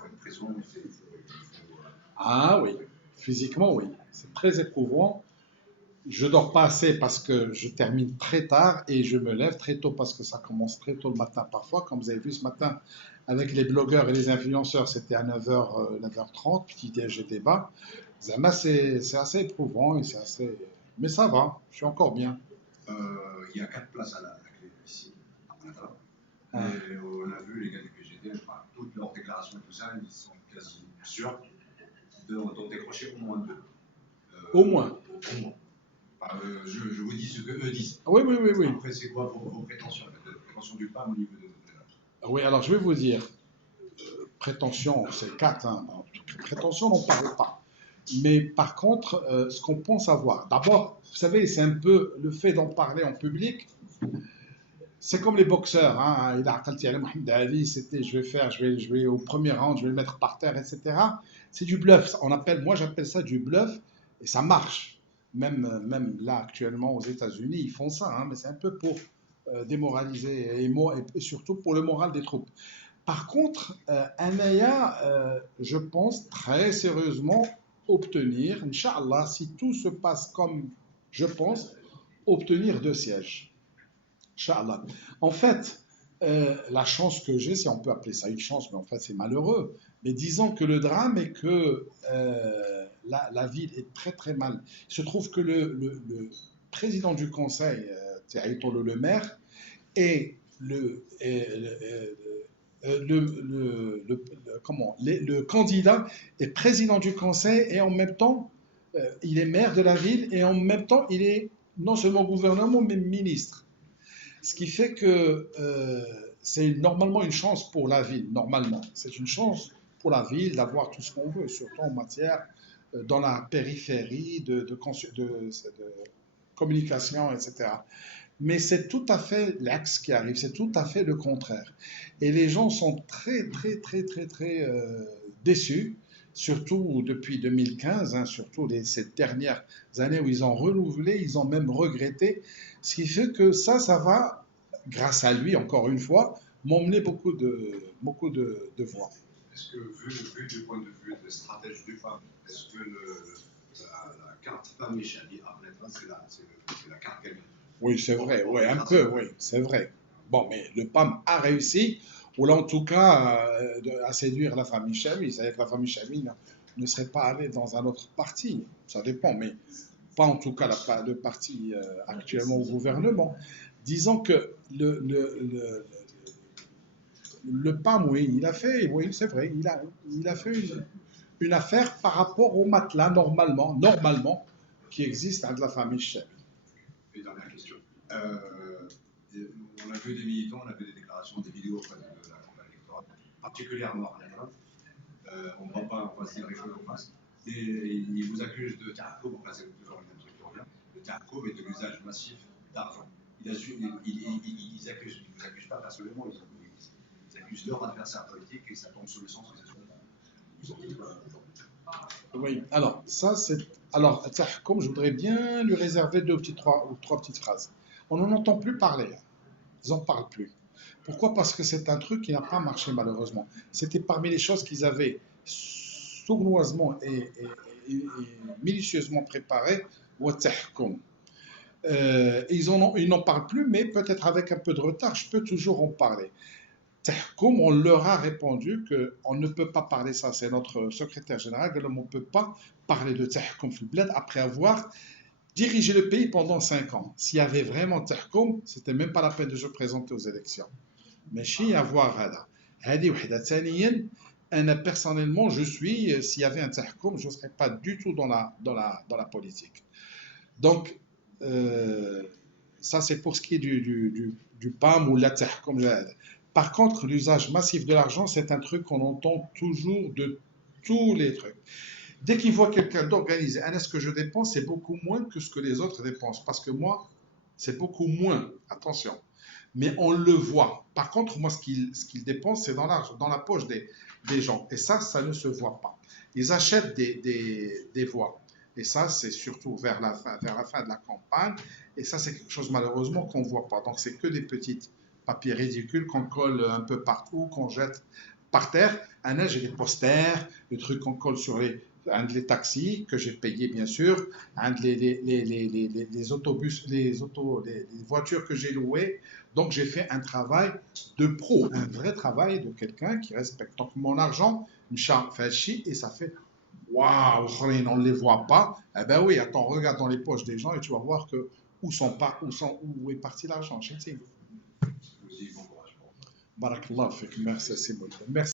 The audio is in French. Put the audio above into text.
faut une prison, Ah oui, physiquement oui, c'est très éprouvant. Je dors pas assez parce que je termine très tard et je me lève très tôt parce que ça commence très tôt le matin parfois. Comme vous avez vu ce matin avec les blogueurs et les influenceurs, c'était à 9h, 9h30, petit déj et débat. Zama, c'est assez éprouvant et c'est assez. Mais ça va, je suis encore bien. il y a 4 places à la clé ici, à Manhattan. Ah, Et on a vu les gars du PGD, enfin, toutes leurs déclarations et tout ça, ils sont quasi sûrs d'en décrocher au moins 2. au moins. Au moins. Enfin, je vous dis ce que eux disent. Oui, oui, oui, oui. Après, c'est quoi vos prétentions, en fait, les prétentions du PAM au niveau de Oui, alors je vais vous dire, prétention, c'est 4, hein. Prétention, on n'en parle pas. Mais par contre, ce qu'on pense avoir, d'abord, vous savez, c'est un peu le fait d'en parler en public. C'est comme les boxeurs, hein. Il a raconté à Mohamed Ali, c'était je vais au premier round, je vais le mettre par terre, etc. C'est du bluff. Moi j'appelle ça du bluff et ça marche. Même là actuellement aux États-Unis, ils font ça, hein, mais c'est un peu pour démoraliser et surtout pour le moral des troupes. Par contre, Anaya, je pense très sérieusement obtenir, Inch'Allah, si tout se passe comme je pense, obtenir 2 sièges. Inch'Allah. En fait, la chance que j'ai, si on peut appeler ça une chance, mais en fait c'est malheureux, mais disons que le drame est que la ville est très très mal. Il se trouve que le président du conseil, Ayatollah le maire, et le candidat est président du conseil et en même temps, il est maire de la ville et en même temps, il est non seulement gouvernement, mais ministre. Ce qui fait que c'est normalement une chance pour la ville, normalement. C'est une chance pour la ville d'avoir tout ce qu'on veut, surtout en matière, dans la périphérie de communication, etc. Mais c'est tout à fait l'axe qui arrive, c'est tout à fait le contraire. Et les gens sont très, très, très, très, très déçus, surtout depuis 2015, hein, surtout ces dernières années où ils ont renouvelé, ils ont même regretté. Ce qui fait que ça va, grâce à lui, encore une fois, m'emmener beaucoup de voix. est-ce que, vu du point de vue des stratèges du PAM, est-ce que la carte PAM Michali, après c'est la carte gagnante? Oui, c'est vrai, oui, un peu, oui, c'est vrai. Bon, mais le PAM a réussi, ou là en tout cas, à séduire la famille Chami. C'est-à-dire que la famille Chami ne serait pas allée dans un autre parti. Ça dépend, mais pas en tout cas le parti actuellement au gouvernement. Disons que le PAM, oui, oui, c'est vrai, il a fait une affaire par rapport au matelas, normalement, qui existe à de la famille Chami. Et dernière question. On a vu des militants, on a vu des déclarations, des vidéos de la campagne électorale, particulièrement à la on ne va pas passer les choses en face. Et ils vous accusent de Tarkoum, enfin c'est toujours le même truc qui revient, de Tarkoum et de l'usage massif d'argent. Ils vous accusent pas personnellement, ils accusent leur adversaire politique et ça tombe sous le sens que c'est son. Vous en dites quoi aujourd'hui? Oui, alors, ça, c'est. Alors, comme je voudrais bien lui réserver trois petites phrases. On n'en entend plus parler. Ils n'en parlent plus. Pourquoi? Parce que c'est un truc qui n'a pas marché, malheureusement. C'était parmi les choses qu'ils avaient sournoisement et minutieusement préparées. Ils n'en parlent plus, mais peut-être avec un peu de retard, je peux toujours en parler. Comme on leur a répondu qu'on ne peut pas parler ça, c'est notre secrétaire général, on ne peut pas parler de Tahkoum Filbled après avoir dirigé le pays pendant 5 ans. S'il y avait vraiment Tahkoum, c'était même pas la peine de se présenter aux élections. Mais si avoir هذا هذه وحده ثانيا أنا personnellement je suis s'il y avait un Tahkoum, je ne serais pas du tout dans la politique. Donc euh, ça c'est pour ce qui est du PAM ou la Tahkoum. Par contre, l'usage massif de l'argent, c'est un truc qu'on entend toujours de tous les trucs. Dès qu'ils voient quelqu'un d'organisé, ce que je dépense, c'est beaucoup moins que ce que les autres dépensent. Parce que moi, c'est beaucoup moins. Attention. Mais on le voit. Par contre, moi, ce qu'ils dépensent, c'est dans la poche des gens. Et ça ne se voit pas. Ils achètent des voix. Et ça, c'est surtout vers la fin de la campagne. Et ça, c'est quelque chose malheureusement qu'on ne voit pas. Donc, c'est que des petites papiers ridicules qu'on colle un peu partout, qu'on jette par terre. J'ai des posters, des trucs qu'on colle sur les taxis que j'ai payés bien sûr, les autobus, les voitures que j'ai louées. Donc j'ai fait un travail de pro, un vrai travail de quelqu'un qui respecte. Donc mon argent, et ça fait waouh, on ne les voit pas. Eh ben oui, attends, regarde dans les poches des gens et tu vas voir que où est parti l'argent. Je vous dis bon courage pour ça. Barakallah, merci. Merci.